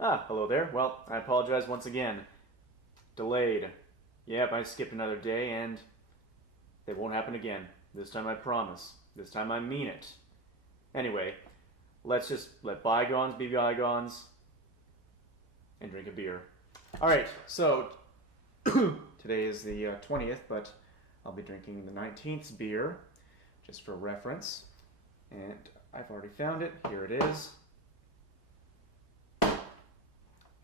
Ah, hello there. Well, I apologize once again. Delayed. Yep, I skipped another day and it won't happen again. This time I promise. This time I mean it. Anyway, let's just let bygones be bygones and drink a beer. Alright, so today is the 20th, but I'll be drinking the 19th beer just for reference. And I've already found it. Here it is.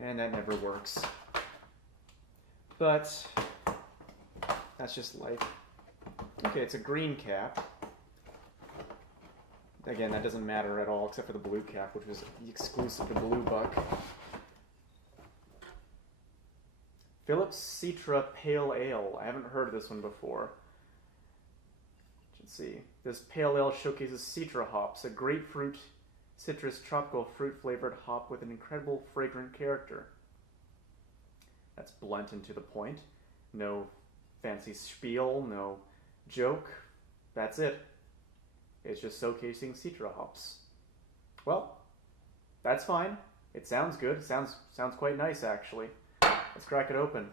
And that never works. But that's just life. Okay, it's a green cap. Again, that doesn't matter at all except for the blue cap, which was exclusive to Blue Buck. Phillips Citra Pale Ale. I haven't heard of this one before. Let's see. This pale ale showcases Citra hops, a grapefruit, citrus, tropical fruit flavored hop with an incredible fragrant character. That's blunt and to the point. No fancy spiel, no joke. That's it. It's just showcasing Citra hops. Well, that's fine. It sounds good. It sounds quite nice, actually. Let's crack it open.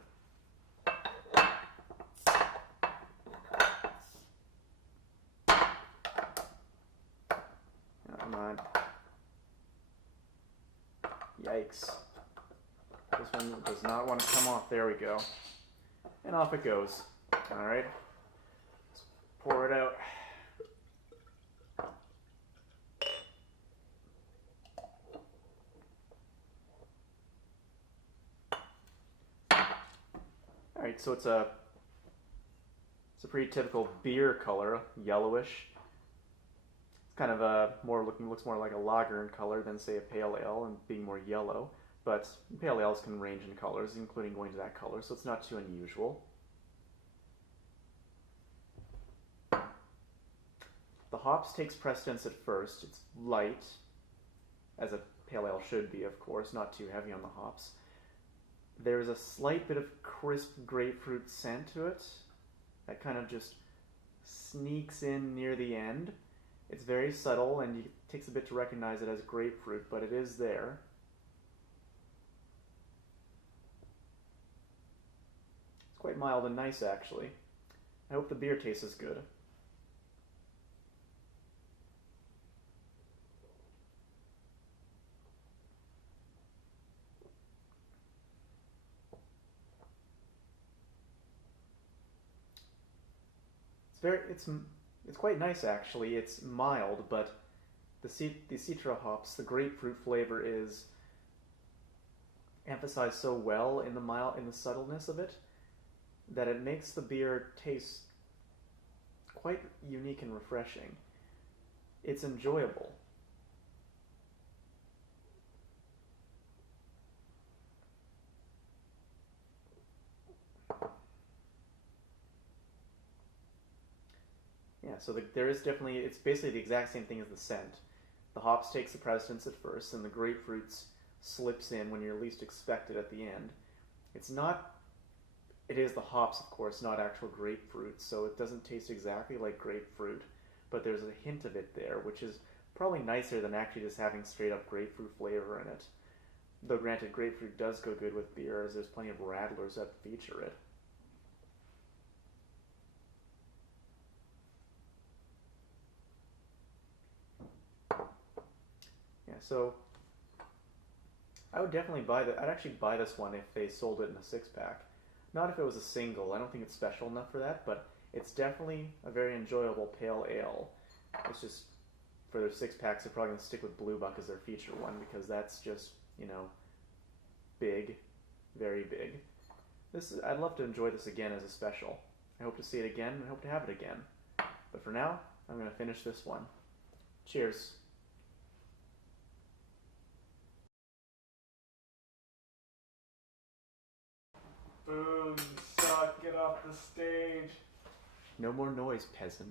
Come on. Yikes. This one does not want to come off. There we go. And off it goes. Alright. Let's pour it out. Alright, so it's a pretty typical beer color, yellowish. It's kind of a looks more like a lager in color than say a pale ale, and being more yellow. But pale ales can range in colors, including going to that color, so it's not too unusual. The hops takes precedence at first. It's light, as a pale ale should be, of course, not too heavy on the hops. There's a slight bit of crisp grapefruit scent to it that kind of just sneaks in near the end. It's very subtle, and it takes a bit to recognize it as grapefruit, but it is there. It's quite mild and nice, actually. I hope the beer tastes as good. It's quite nice, actually. It's mild, but the citra hops, the grapefruit flavor is emphasized so well in the subtleness of it that it makes the beer taste quite unique and refreshing. It's enjoyable. Yeah, so there is definitely, it's basically the exact same thing as the scent. The hops takes the precedence at first, and the grapefruits slips in when you're least expected at the end. It is the hops, of course, not actual grapefruit, so it doesn't taste exactly like grapefruit, but there's a hint of it there, which is probably nicer than actually just having straight up grapefruit flavor in it. Though granted, grapefruit does go good with beer, as there's plenty of radlers that feature it. Yeah, so I would definitely I'd actually buy this one if they sold it in a six-pack. Not if it was a single. I don't think it's special enough for that, but it's definitely a very enjoyable pale ale. It's just, for their six-packs, they're probably going to stick with Blue Buck as their feature one, because that's just, big. Very big. I'd love to enjoy this again as a special. I hope to see it again, and I hope to have it again. But for now, I'm going to finish this one. Cheers. Boo, you suck. Get off the stage. No more noise, peasant.